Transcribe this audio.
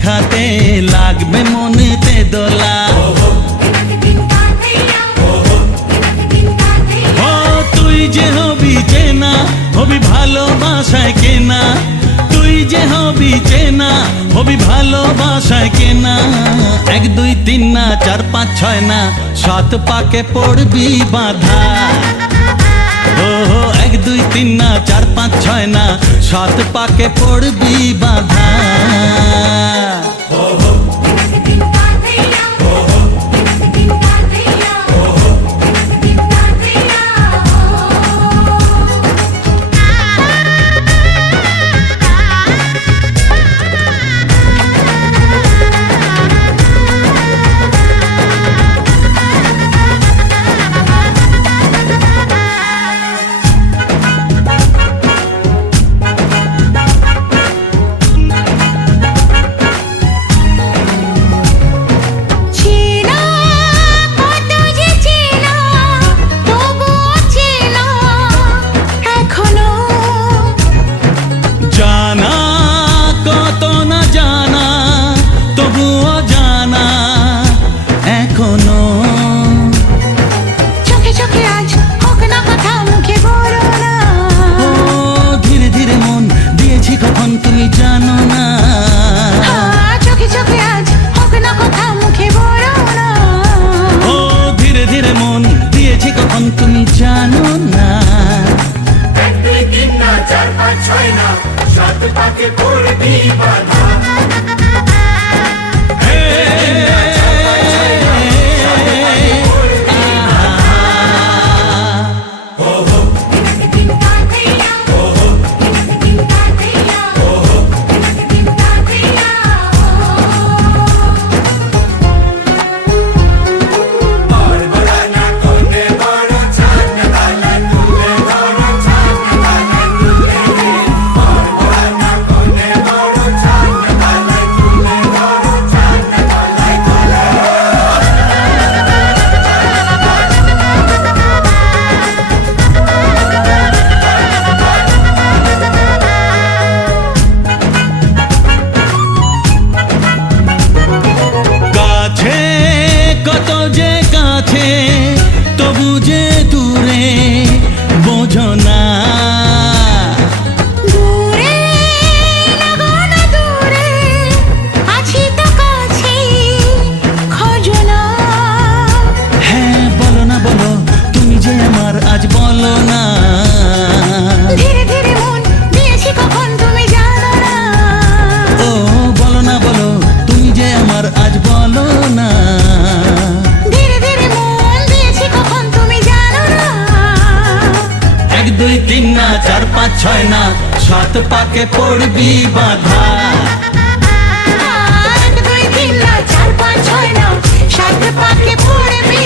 দেখাতে লাগবে মনেতে দোলা। ও তুই যে হবি চেনা, হবি ভালোবাসায় কেনা, তুই যে হবি চেনা, হবি ভালোবাসায় কেনা। 1 2 3 না 4 5 6 না 7 পাকে পড়বি বাঁধা। ও 1 2 3 না 4 5 6 না 7 পাকে পড়বি বাঁধা। তুমি জানো না, চোখে চোখে আজ হোক না কথা মুখে বলো না। ও ধীরে ধীরে মন দিয়েছি কখন তুমি জানো না। 1 2 3 না 4 5 6 না 7 পাকে পড়বি বাঁধা। তবু যে দূরে বোঝো না, দূরে লাগো না দূরে আছি তো কাছে খোঁজো না। হ্যাঁ বলো না বলো তুমি যে আমার আজ বলো না। ধীরে ধীরে মন দিয়েছি কখন তুমি জানো না। ও বলো না বলো তুমি যে আমার আজ বলো না। 1 2 3 না 4 5 6 না 7 পাকে পড়বি বাঁধা। 1 2 3 না 4 5 6 না 7 পাকে পড়বি